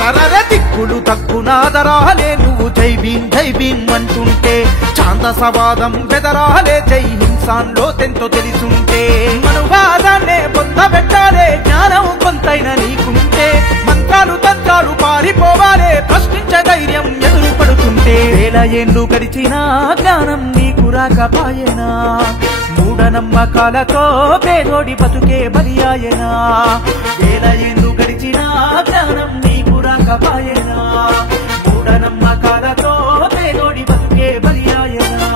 అరరరే దిక్కులు తక్కునాదరాలే నువ్వు జై భీం అంటుంటే ఛాందసవాదం బెదరాలే జై హింసాన్లో తెంతో తెలిసుంటే మనువాదాన్నే పొందబెట్టాలే జ్ఞానం కొంతైన నీకుంటే మంత్రాలు తంత్రాలు పారిపోవాలే ప్రశ్నించే ధైర్యం ఎదురు పడుతుంటే వేల ఏళ్ళు గడిచినా జ్ఞానం నీకు రాకపాయనా మూఢనమ్మకాలతో పేదోడి బతుకే బలియాయనా వేల ఏళ్ళు గడిచినా జ్ఞానం నీకు రాకపాయనా మూఢనమ్మకాలతో పేదోడి బతుకే బలియాయనా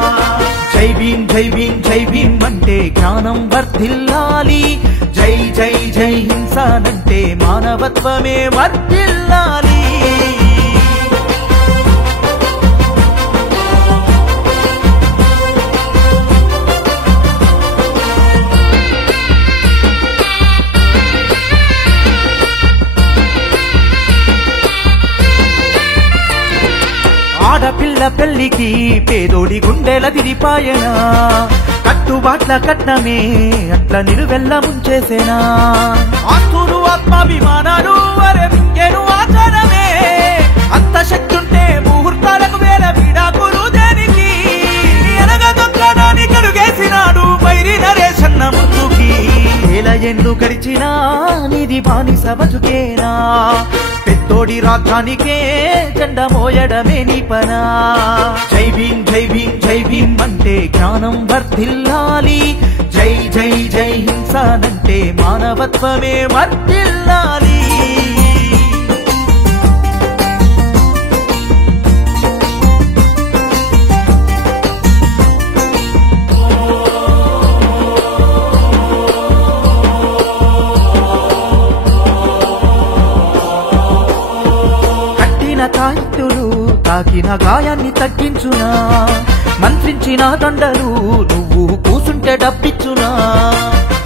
జై భీం అంటే జ్ఞానం వర్ధిల్లాలి జై జై జై హింసానంటే మానవత్వమే వర్ధిల్లాలి ఆడపిల్ల పెళ్లికి పేదోడి గుండెల తిరిపాయనా కట్టుబాట్ల కట్నమే అట్లా నిలువెల్ల ముంచేసేనా ఆస్తులు ఆత్మాభిమానాలు అరే వింకెను ఆచారమే అంత శక్తుంటే ముహూర్తాలకు వేల విడాకులు దేనికి ఎనగా దొంగడాన్ని కడుగేసినాడు బైరి నరేశన్న ముందుకి వేల ఏళ్ళు గడిచినా నిధి బానిస బతుకేనా పెద్దోడి రాజ్యానికే జెండ మోయడమే నీ పనా జై భీం అంటే జ్ఞానం వర్ధిల్లాలి జై జై జై హింసానంటే మానవత్వమే వర్ధిల్లాలి తాయిత్తులు తాకిన గాయాన్ని తగ్గించునా మంత్రించిన దండలు నువ్వు కూసుంటే డబ్బిచ్చునా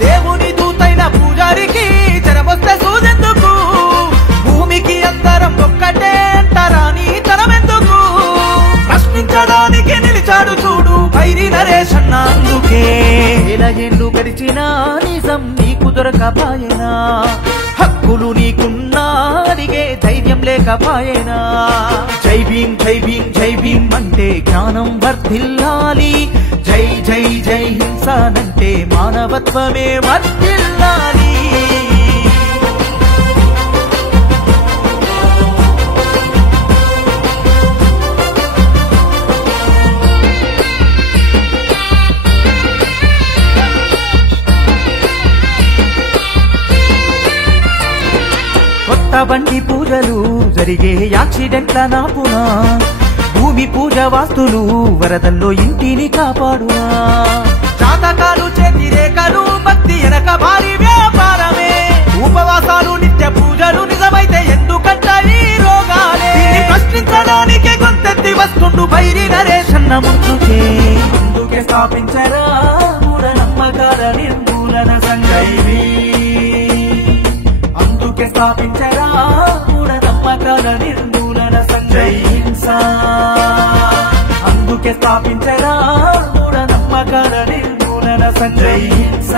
దేవుని దూతైన పూజారికి జరమొస్తే సూదెందుకు భూమికి అందరం ఒక్కటే అంటారా నీ తరమెందుకు ప్రశ్నించడానికి నిలిచాడు చూడు బైరి నరేశన్న అందుకే వేల ఏళ్ళు గడిచినా నిజం నీకు దొరకపాయనా హక్కులు నీకున్నా అడిగే ధైర్యం లేకపాయనా జై భీం అంటే జ్ఞానం వర్ధిల్లాలి జై జై జై హింసానంటే మానవత్వమే వర్ధిల్లాలి బండి పూజలు జరిగే యాక్సిడెంట్ల నాపునా భూమి పూజ వాస్తులు వరదల్లో ఇంటిని కాపాడునా జాతకాలు చేతి రేఖలు భక్తి వెనక భారీ వ్యాపారమే ఉపవాసాలు నిత్య పూజలు నిజమైతే ఎందుకంట ఈ రోగాలే ప్రశ్నించడానికి గొంతెత్తి వస్తుండు బైరి నరేశన్న ముందుకే అందుకే స్థాపించరా మూఢనమ్మకాల నిర్మూలన సంఘం అందుకే స్థాపించరా మూఢనమ్మకాల నిర్మూలన సంఘం హింస అందుకే స్థాపించరా మూఢనమ్మకాల నిర్మూలన సంఘం హింస